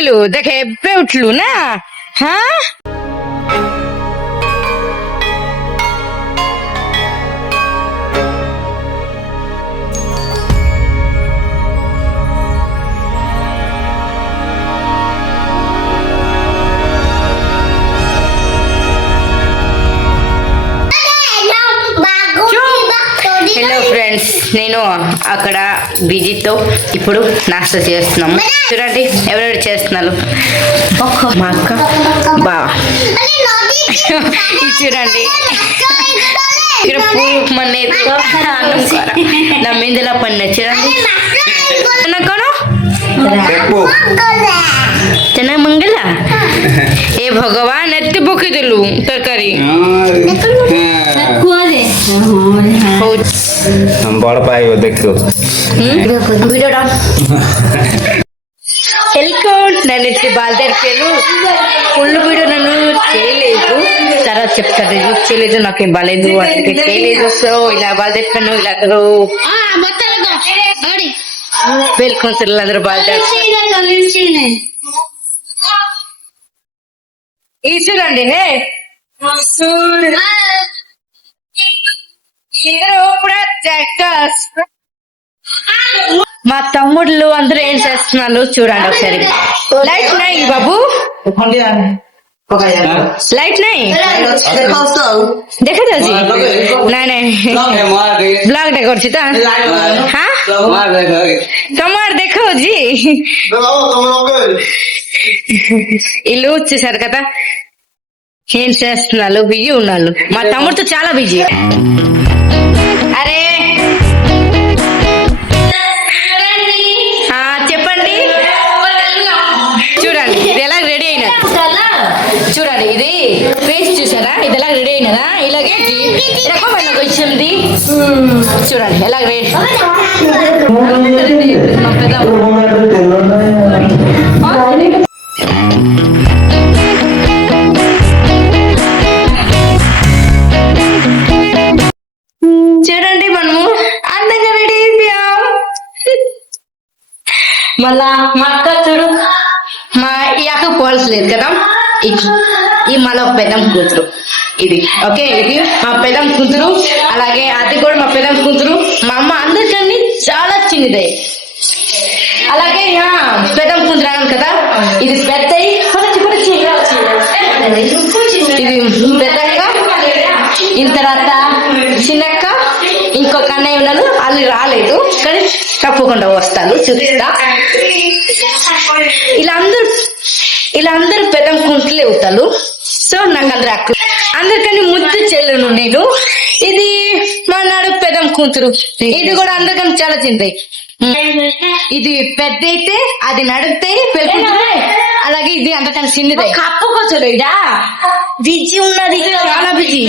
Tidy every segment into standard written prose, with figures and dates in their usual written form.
উঠিলো দেখে এবে উঠলু না হ্যাঁ హలో ఫ్రెండ్స్ నేను అక్కడ బిజీతో ఇప్పుడు నాస్తా చేస్తున్నాము చూడండి ఎవరెవరు చేస్తున్నారు మా అక్క బా ఇది చూడండి ఇక్కడ పూలు మన నా మీదలా పడిన చూడండి చెన్న మంగళ ఏ భగవాన్ ఎత్తి పొక్కిదలు తరకారీ बड़ पाएगा देखो నన్ను బాధపేరు ఫుల్ వీడియో నన్ను చేయలేదు తర్వాత చెప్తారు యూజ్ చేయలేదు నాకేం బాగాలేదు అంటే చేయలేదు సో ఇలా బాధపడిపోయాను ఇలా అందరూ పేర్కొంటారు అందరూ బాధపడతారు ఈ చూడండి మా తమ్ముళ్ళు అందరూ ఏం చేస్తున్నారు చూడండి ఒకసారి లైట్ నై బాబు लाइट नहीं देखो तो जी नहीं ब्लॉग देखो चिता हाँ कमर देखो जी ఇల్లు వచ్చేసారు కదా ఏం చేస్తున్నారు బిజీ ఉన్నారు మా తమ్ముడితో చాలా బిజీ అరే చెప్పండి చూడండి ఇది ఎలా రెడీ అయినా చూడండి ఇది ఫేస్ చూసారా ఇది ఎలా రెడీ అయినదా ఇలాగే రకమైన వచ్చింది చూడండి ఎలా రెడీ చూడండి మనము అందంగా రెడీ అయిపోయాం మళ్ళా మా అక్క చూడు మా ఈ అక్క పోల్చలేదు కదా ఈ మళ్ళీ ఒక పెద్దం కూతురు ఇది ఓకే ఇది మా పెద్దం కూతురు అలాగే అది కూడా మా పెద్దం కూతురు మా అమ్మ అందరికీ చాలా చిన్నదే అలాగే పెద్దం కూతురు అన్నాను కదా ఇది పెద్ద ఇది పెద్దక్క ఇంత తర్వాత చిన్నక్క ఇంకొక అన్నయ్య ఉన్నారు వాళ్ళు రాలేదు కానీ తప్పకుండా వస్తాను చూపిస్తా ఇలా అందరూ పెద్దం కుంటలే అవుతారు సో నాకు అందరు అక్క అందరికని ముద్దు చెల్లును నేను ఇది మా నాడు పెద్దం కూతురు ఇది కూడా అందరికని చాలా చిన్నది ఇది పెద్ద అయితే అది నడిపితే పెళ్ళి అలాగే ఇది అంతకన్నా చిన్నది కప్పుకోవచ్చు ఇడా బిజీ ఉన్నది చాలా బిజీ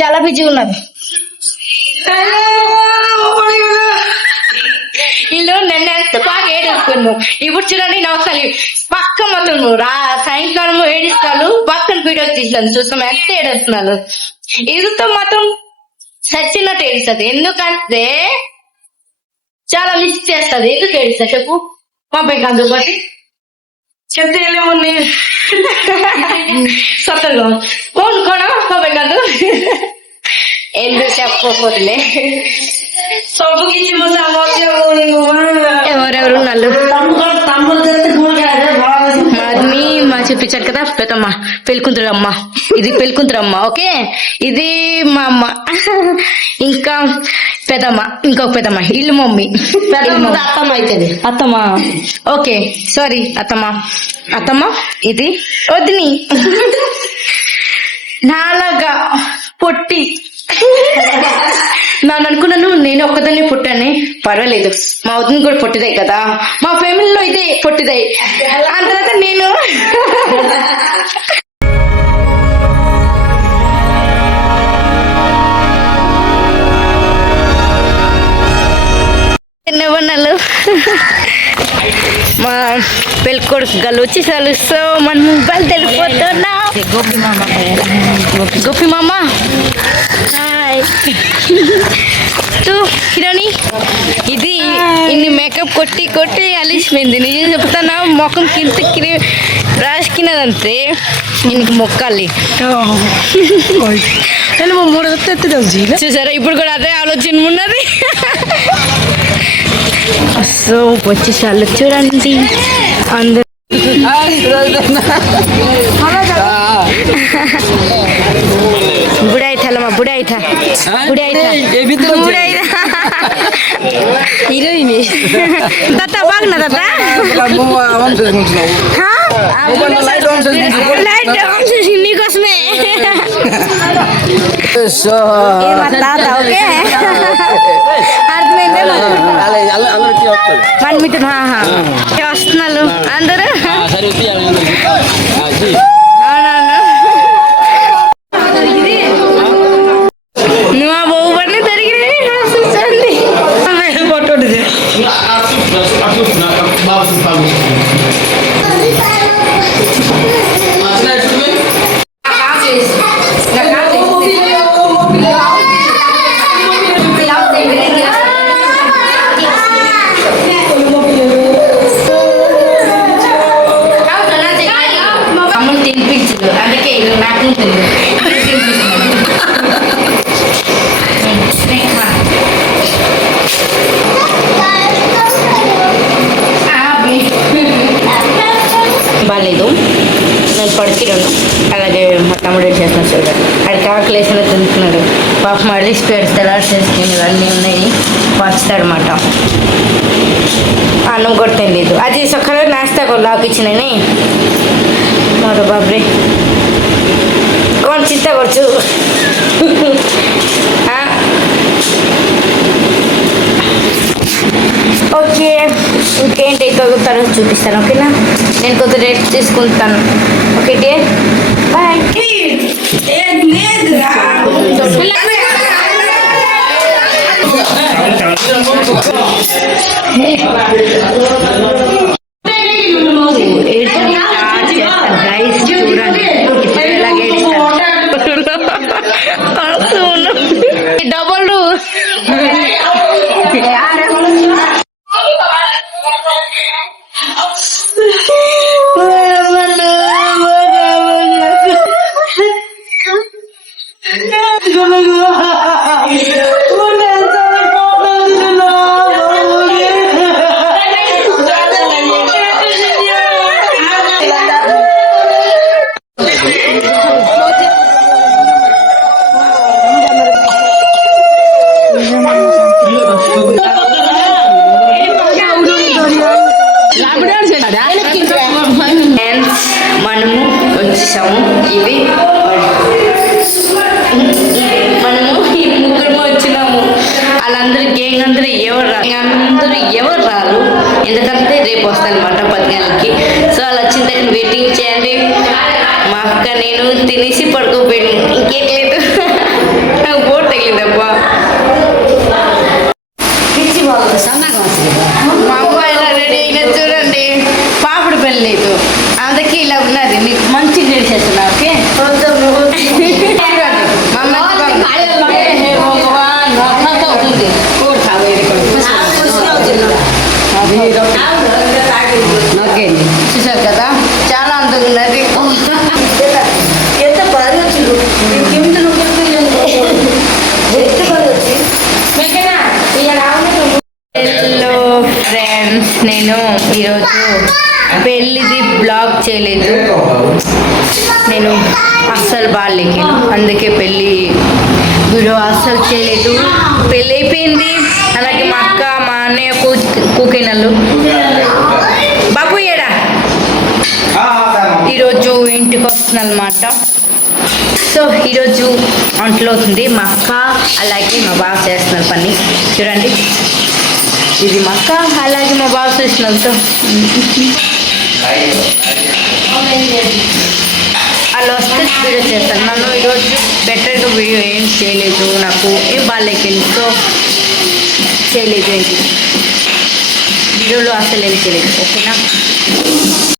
చాలా బిజీ ఉన్నది ఇల్లు నన్ను ఎంత బాగా ఏడుస్తున్నావు ఇప్పుడు చూడండి నా ఒకసారి పక్క మొత్తం సాయంకాలం ఏడుస్తాను పక్కన వీడియో తీసాను చూస్తాం ఎంత ఏడుస్తున్నాను ఇదితో మొత్తం చచ్చినట్టు ఏడుస్తుంది ఎందుకంటే చాలా మిస్ చేస్తుంది ఎందుకు ఏడుస్తా చెప్పు మా పైకి అందుబాటు చెప్తే ఏమోని సత్తలో ఫోన్ కూడా మా పైకి అందు ఎందుకు చెప్పకపోతులే ఎవరెవరు నల్లు మాది మా చూపించారు కదా పెద్దమ్మ పెళ్ళికుంతురమ్మ ఇది పెళ్ళికుంతురమ్మ ఓకే ఇది మా అమ్మ ఇంకా పెద్దమ్మ ఇంకొక పెద్దమ్మ ఇల్లు మమ్మీ అత్తమ్మ అవుతుంది అత్తమ్మ ఓకే సారీ అత్తమ్మ ఇది వదిని నాలాగా పొట్టి నన్ను అనుకున్నాను నేను ఒక్కదాన్ని పుట్టానే పర్వాలేదు మా వదిన కూడా పొట్టిదే కదా మా ఫ్యామిలీలో ఇదే పొట్టిదే ఆ తర్వాత నేను ఎన్నవన్నాళ్ళు మా పెళ్ళికొడుకు గల్లు వచ్చేసారు సో మనం మొబైల్ తెలిపోతున్నాం గోపి మామ హాయ్ తూ హిరోని ఇది ఇన్ని మేకప్ కొట్టి కొట్టి అలిసిపోయింది నేను చెప్తానా ముఖం కింద రాసుకున్నదంతే ఇంక మొక్కాలి చూసారా ఇప్పుడు కూడా అదే ఆలోచన ఉన్నది సో వచ్చేసాళ్ళు చూడండి అందరు బుడాయితలమ్మ బుడాయిత హీరోయిన్ తాత బాగున్నా తాత లైట్ నీకోసమే తాత ఓకే అర్థమైందే మన మిత్రుడు వస్తున్నారు అందరూ నువ్వు ఆ బొవ్వు పడిన జరిగినాయి చూడండి తినిపించదు అందుకే నాకు బాగాలేదు నేను పడుతున్నాను అలాగే మా తమ్ముడు చేసిన చూడండి అడికి ఆకలి వేసిన తింటున్నాడు పాప మళ్ళీ స్పేడ్స్ తలాడు చేసుకుని ఇవన్నీ ఉన్నాయి పచ్చుతాడనమాట అన్నం కొట్టేది లేదు అది సక్కగా నాస్తా లాక్ ఇచ్చినని మరో బాబ్రే కొంచెం చింత కొచ్చు ఓకే ఇంకేంటి తగ్గుతారో చూపిస్తాను ఓకేనా నేను కొంత రెస్ట్ తీసుకుంటాను ఓకే బాయ్ గైస్ చూడండి ఎలాగే డబల్ మనము వచ్చేసాము ఇవి మనము ఈ ముగ్గురు వచ్చినాము వాళ్ళందరూ గ్యాంగ్ అందరూ ఎవరు రారు ఎందుకంటే రేపు వస్తానమాట 10 గంటలకి సో అలా వచ్చిన దగ్గర వెయిటింగ్ చేయండి మా అక్క నేను తినేసి పడుకోపోయాను ఇంకేం లేదు నాకు బోర్ తగిలిందబ్బా మా అమ్మ ఇలా రెడీ అయినా చూడండి పాపడు పెళ్ళి లేదు అందుకే ఇలా ఉన్నది నీకు మంచి చేస్తున్నా ఓకే చూసారు కదా చాలా అందంగా ఉన్నది ఎంత బాగా హలో ఫ్రెండ్స్ నేను ఈరోజు పెళ్ళిది బ్లాగ్ చేయలేదు నేను అస్సలు బాగాలేకి అందుకే పెళ్ళి వీడియో అస్సలు చేయలేదు పెళ్ళి అయిపోయింది అలాగే మా అక్క మా అన్నయ్య కూకినళ్ళు బాబు ఏడా ఈరోజు ఇంటికి వస్తుందన్నమాట సో ఈరోజు ఒంట్లో అవుతుంది మా అక్క అలాగే మా బావ చేస్తున్నారు పని చూడండి ఇది మా అక్క అలాగే మా బావ చేస్తున్నారు సో అలా వస్తే వీడియో చేస్తాను నన్ను ఈరోజు బెటర్గా వీడియో ఏం చేయలేదు నాకు ఏం బాగాలేకపోయింది సో చేయలేదు ఏంటి వీడియోలో అసలు ఏం చేయలేదు ఓకేనా